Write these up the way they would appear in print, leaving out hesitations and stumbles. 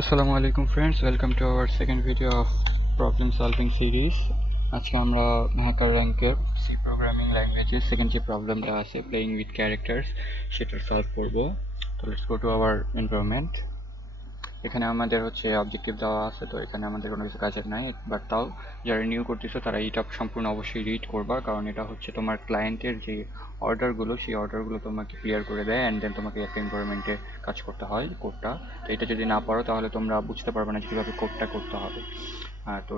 আসসালামু আলাইকুম friends, welcome to our second video of problem solving series. আজকে আমরা হ্যাকার র্যাঙ্কের সি প্রোগ্রামিং ল্যাঙ্গুয়েজের সেকেন্ড যে প্রবলেমটা আছে প্লেইং উইথ ক্যারেক্টার্স সেটা সলভ করব। তো let's go to our environment. এখানে আমাদের হচ্ছে অবজেক্টিভ দেওয়া আছে, তো এখানে আমাদের কোনো কিছু কাজের নাই, বাট তাও যারা নিউ করতেছো তারা এটা সম্পূর্ণ অবশ্যই রিড করবা, কারণ এটা হচ্ছে তোমার ক্লায়েন্টের যে অর্ডারগুলো সেই অর্ডারগুলো তোমাকে ক্লিয়ার করে দেয় অ্যান্ড দেন তোমাকে একটা এনভায়রনমেন্টে কাজ করতে হয় কোডটা। তো এটা যদি না পারো তাহলে তোমরা বুঝতে পারবে না যে কীভাবে কোডটা করতে হবে। তো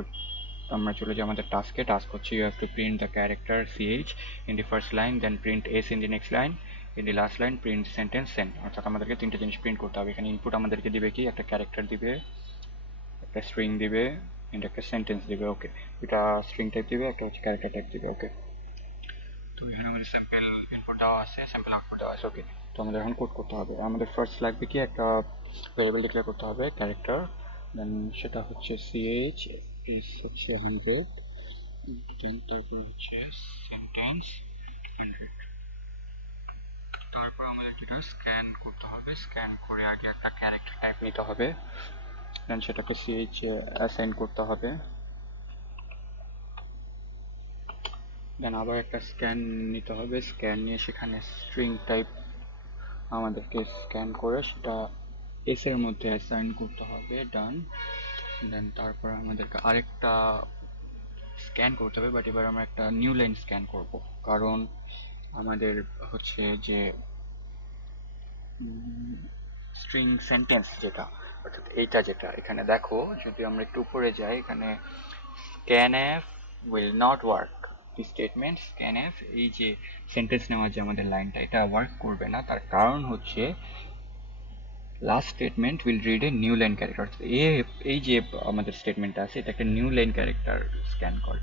আমরা চলে যাই আমাদের টাস্কে। টাস্ক হচ্ছে you have to print the character CH in the first line, then print S in the next line, in the last line print sentence send. অর্থাৎ আমাদেরকে তিনটা জিনিস প্রিন্ট করতে হবে। এখানে ইনপুট আমাদেরকে দিবে কি, একটা ক্যারেক্টার দিবে, একটা স্ট্রিং দিবে, এন্ড একটা সেন্টেন্স দিবে। ওকে, এটা স্ট্রিং টাইপ দিবে, একটা হচ্ছে ক্যারেক্টার টাইপ দিবে। ওকে, তো এখানে আমাদের স্যাম্পল ইনপুট দেওয়া আছে, স্যাম্পল আউটপুট দেওয়া আছে। ওকে, তো আমাদের এখন কোড করতে হবে। আমাদের ফার্স্ট লাগবে কি, একটা ভেরিয়েবল ডিক্লেয়ার করতে হবে ক্যারেক্টার, দেন সেটা হচ্ছে সিএইচ ইজ হচ্ছে 100, দেন তারপর হচ্ছে সেন্টেন্স 100। তারপর আমাদের যেটা স্ক্যান করতে হবে, স্ক্যান করে আগে একটা ক্যারেক্টার টাইপ নিতে হবে, দেন সেটাকে সিএইচ অ্যাসাইন করতে হবে, দেন আবার একটা স্ক্যান নিতে হবে, স্ক্যান নিয়ে সেখানে স্ট্রিং টাইপ আমাদেরকে স্ক্যান করে সেটা এস এর মধ্যে অ্যাসাইন করতে হবে। ডান। দেন তারপর আমাদেরকে আরেকটা স্ক্যান করতে হবে, বাট এবার আমরা একটা নিউ লাইন স্ক্যান করব, কারণ আমাদের হচ্ছে যে স্ট্রিং সেন্টেন্স যেটা, অর্থাৎ এইটা যেটা এখানে দেখো, যদি আমরা একটু উপরে যাই, এখানে scanf will not work, the statement scanf, এই যে সেন্টেন্স নেওয়ার যে আমাদের লাইনটা, এটা ওয়ার্ক করবে না। তার কারণ হচ্ছে last statement will read a new line character. এই যে আমাদের স্টেটমেন্টটা আছে এটা একটা নিউ লাইন ক্যারেক্টার স্ক্যান করে,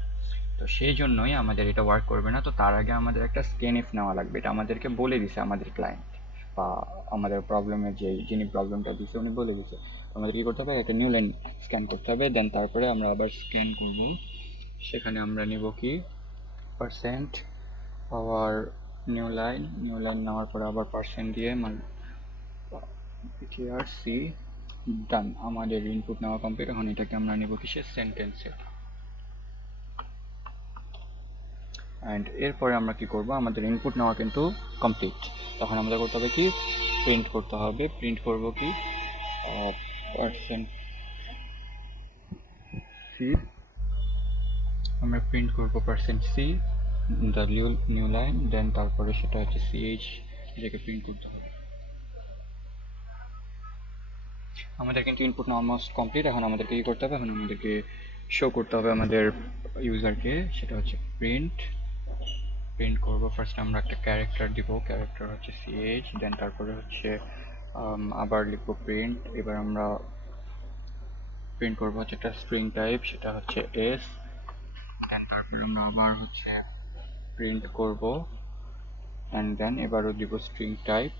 তো সেই জন্যই আমাদের এটা ওয়ার্ক করবে না। তো তার আগে আমাদের একটা স্ক্যানএফ নেওয়া লাগবে, এটা আমাদেরকে বলে দিছে আমাদের ক্লায়েন্ট, বা আমাদের প্রবলেমের যে যিনি প্রবলেমটা দিছে উনি বলে দিছে। আমাদের কি করতে হবে, একটা নিউ লাইন স্ক্যান করতে হবে, দেন তারপরে আমরা আবার স্ক্যান করব। সেখানে আমরা নিব কি, পার্সেন্ট আবার নিউ লাইন নেওয়ার পরে আবার পার্সেন্ট দিয়ে সি। ডান, আমাদের ইনপুট নেওয়া কমপ্লিট। এখন এটাকে আমরা নেব কিসে, সেন্টেন্সে। অ্যান্ড এরপরে আমরা কি করব, আমাদের ইনপুট নেওয়া কিন্তু কমপ্লিট। তখন আমাদের করতে হবে কি, প্রিন্ট করতে হবে। প্রিন্ট করব কি, পার্সেন্ট সি, আমরা প্রিন্ট করব percent C the new line, then তারপরে সেটা হচ্ছে সিএইচ, যেটাকে প্রিন্ট করতে হবে। আমাদের কিন্তু ইনপুট অলমোস্ট কমপ্লিট। এখন আমাদেরকে কি করতে হবে, এখন আমাদেরকে শো করতে হবে আমাদের ইউজারকে, সেটা হচ্ছে প্রিন্ট। প্রিন্ট করব, ফার্স্ট আমরা একটা ক্যারেক্টার দিব, ক্যারেক্টার হচ্ছে সিএইচ, দেন তারপরে হচ্ছে আবার লিখবো প্রিন্ট। এবার আমরা প্রিন্ট করবো হচ্ছে একটা স্ট্রিং টাইপ, সেটা হচ্ছে এস, দেন তারপরে আমরা আবার হচ্ছে প্রিন্ট করব, অ্যান্ড দেন এবারও দিব স্ট্রিং টাইপ,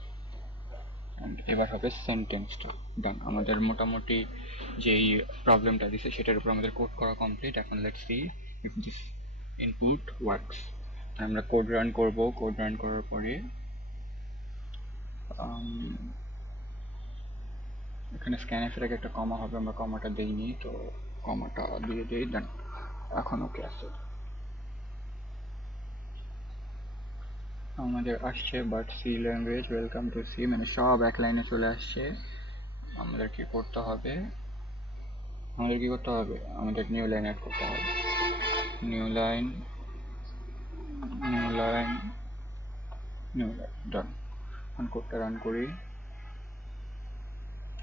অ্যান্ড এবার হবে সেন্টেন্সটা। ডান, আমাদের মোটামুটি যেই প্রবলেমটা দিছে সেটার উপর আমাদের কোড করা কমপ্লিট। এখন let's see if this input works. আমরা কোড রান করব, কোড রান করার পরে এখানে স্ক্যানএফ এর আগে একটা কমা হবে, আমরা কমাটা দেইনি, তো কমাটা দিয়ে দিই। দেন এখন ওকে আছে, আমাদের আসছে but C language welcome to C, মানে সব এক লাইনে চলে আসছে। আমাদের কি করতে হবে, আমাদের নিউ লাইন অ্যাড করতে হবে। New line, new line, new line. Done, এখন কোডটা রান করি।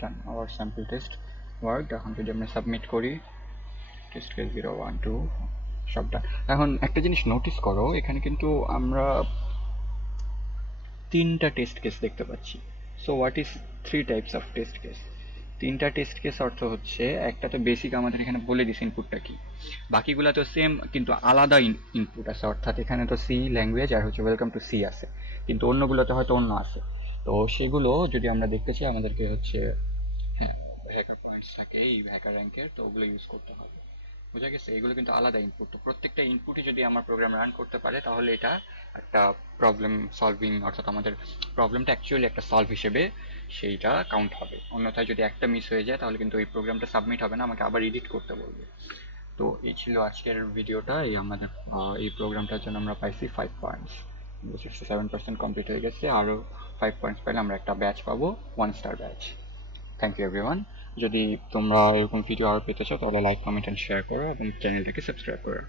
Done, our sample test work. এখন যদি আমরা সাবমিট করি, টেস্ট কেস 0 1 2 সব ডান। এখন একটা জিনিস নোটিস করো, এখানে কিন্তু আমরা তিনটা টেস্ট কেস দেখতে পাচ্ছি। So what is three types of test case? তিনটা টেস্ট কেস অর্থ হচ্ছে, একটা তো বেসিক আমাদের এখানে বলে দিছে ইনপুটটা কি, বাকিগুলা তো সেম কিন্তু আলাদা ইনপুট আছে। অর্থাৎ এখানে তো সি ল্যাঙ্গুয়েজ আর হচ্ছে ওয়েলকাম টু সি আছে, কিন্তু অন্যগুলোতে হয়তো অন্য আছে। তো সেগুলো যদি আমরা দেখতে চাই আমাদেরকে হচ্ছে, হ্যাঁ, হ্যাকার পয়েন্টস থাকে এই হ্যাকার র্যাঙ্কের, তো ওগুলো ইউজ করতে হবে। বোঝা গেছে? এগুলো কিন্তু আলাদা ইনপুট। তো প্রত্যেকটা ইনপুটই যদি আমার প্রোগ্রাম রান করতে পারে তাহলে এটা একটা প্রবলেম সলভিং, অর্থাৎ আমাদের প্রবলেমটা অ্যাকচুয়ালি একটা সলভ হিসেবে সেইটা কাউন্ট হবে। অন্যথায় যদি একটা মিস হয়ে যায় তাহলে কিন্তু এই প্রোগ্রামটা সাবমিট হবে না, আমাকে আবার এডিট করতে বলবে। তো এই ছিল আজকের ভিডিওটা। এই আমাদের এই প্রোগ্রামটার জন্য আমরা পাইছি 5 পয়েন্টস, 67% কমপ্লিট হয়ে গেছে। আরও 5 পয়েন্টস পাইলে আমরা একটা ব্যাচ পাবো, 1 star badge. Thank you everyone. যদি তোমরা এরকম ভিডিও আরও পেতে চাও তাহলে লাইক, কমেন্ট অ্যান্ড শেয়ার করো এবং চ্যানেলটিকে সাবস্ক্রাইব করো।